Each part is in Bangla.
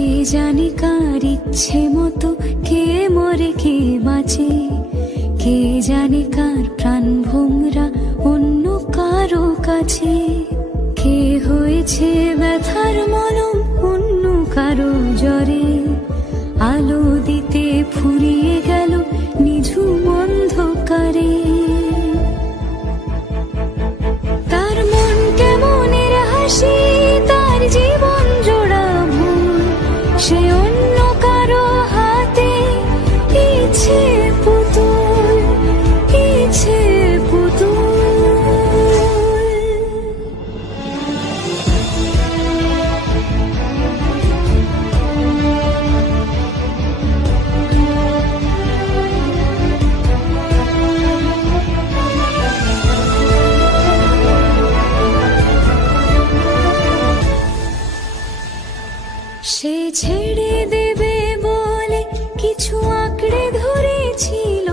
কে জানে কার ইচ্ছে মতো কে মরে কে বাঁচে, কে জানে কার প্রাণ ভোমরা অন্য কারো কাছে, কে হয়েছে ব্যথার মলম অন্য কারো জ্বরে, আলো দিতে ফুরিয়ে গেল নিঝুম অন্ধকারে। তার মন কেমনের হাসি, তার জীবন জোড়া ভুল, সে অন্য কারো হাতে ইচ্ছে পুতুল, ইচ্ছে পুতুল। সে ছেড়ে দেবে বলে কিছু আঁকড়ে ধরেছিল,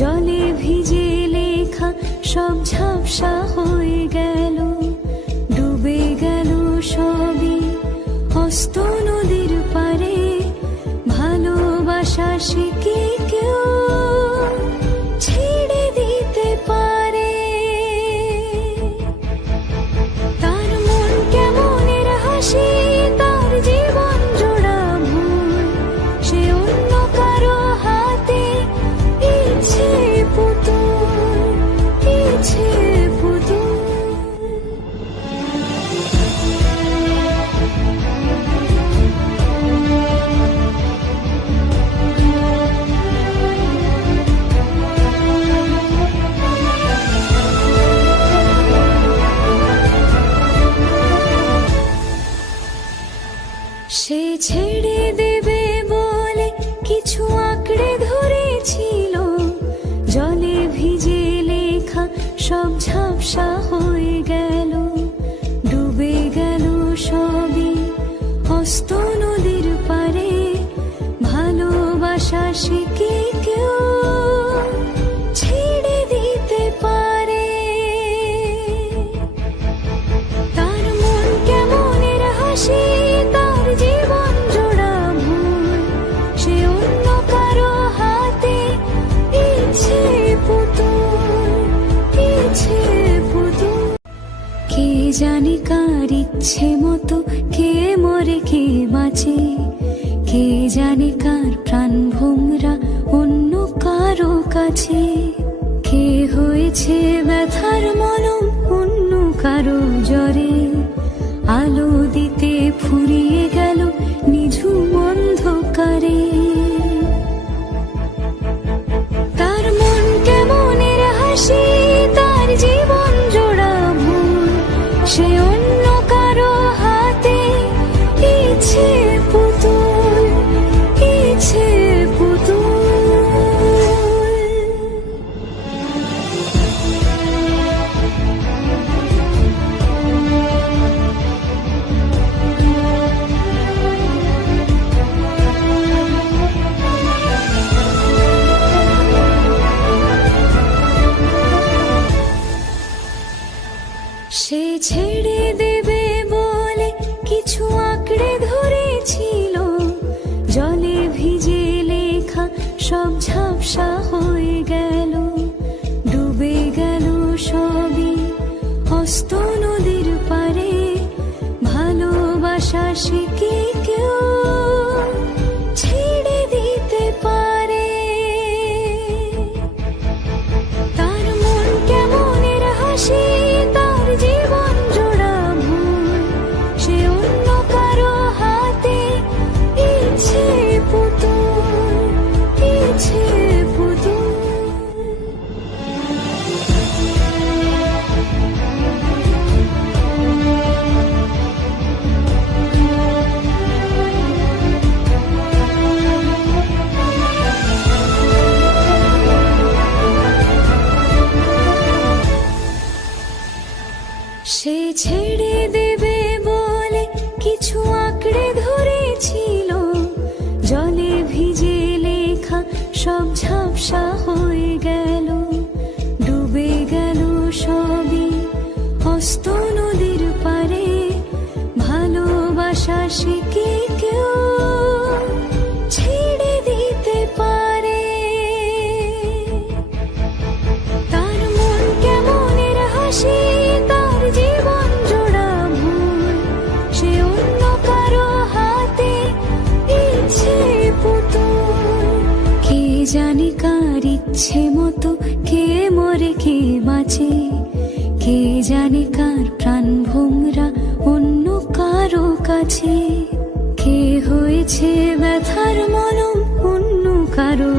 জলে ভিজে লেখা সব ঝাপসা হয়ে গেল, ডুবে গেল সবই হস্ত নদীর পারে। ভালোবাসা সে কি কেউ ছেড়ে দিতে পারে? তার মন কেমনের হাসি, তার জীবন জোড়া ভুল, সে অন্য কারো হাতে ইচ্ছে পুতুল, ইচ্ছে পুতুল। সে ছেড়ে দেবে বলে কিছু আঁকড়ে ধরেছিল, জলে ভিজে লেখা সব ঝাপসা হয়ে গেল, ডুবে গেল সবই হস্ত নদীর পারে। ভালোবাসা সে কি কেউ ছেড়ে দিতে পারে? তার মন কেমনের হাসি, তার জীবন জোড়া ভুল, সে অন্য কারো হাতে ইচ্ছে পুতুল, ইচ্ছে পুতুল। কে জানে কার ইচ্ছে মতো কে মরে কে বাঁচে, কে জানে কার প্রাণ ভোমরা অন্য কারো কাছে, কে হয়েছে ব্যথার মলম অন্য কারো জ্বরে, আলো দিতে ফুরিয়ে গেল নিঝুম অন্ধকারে। তার মন কেমনের হাসি, তার জীবন জোড়া ভুল, সে অন্য কারো হাতে ইচ্ছে পুতুল, ইচ্ছে পুতুল। সে ছেড়ে দেবে বলে কিছু আঁকড়ে ধরেছিল, জলে ভিজে লেখা সব ঝাপসা হয়ে গেল, ডুবে গেল সবই হস্ত নদীর পারে। ভালোবাসা সে কি কেউ ছেড়ে দিতে পারে? তার মন কেমনের হাসি, তার জীবন জোড়া ভুল, সে অন্য কারো হাতে ইচ্ছে পুতুল, ইচ্ছে পুতুল। সে ছেড়ে দেবে বলে কিছু আঁকড়ে ধরেছিল, জলে ভিজে লেখা সব ঝাপসা হয়ে গেল, ডুবে গেল সবই হস্ত নদীর পারে। ভালোবাসা সে কি কেউ জানে কার ইচ্ছে মতো কে মরে কে বাঁচে, কে জানে কার প্রাণ ভোমরা অন্য কারো কাছে, কে হয়েছে ব্যথার মলম অন্য কারো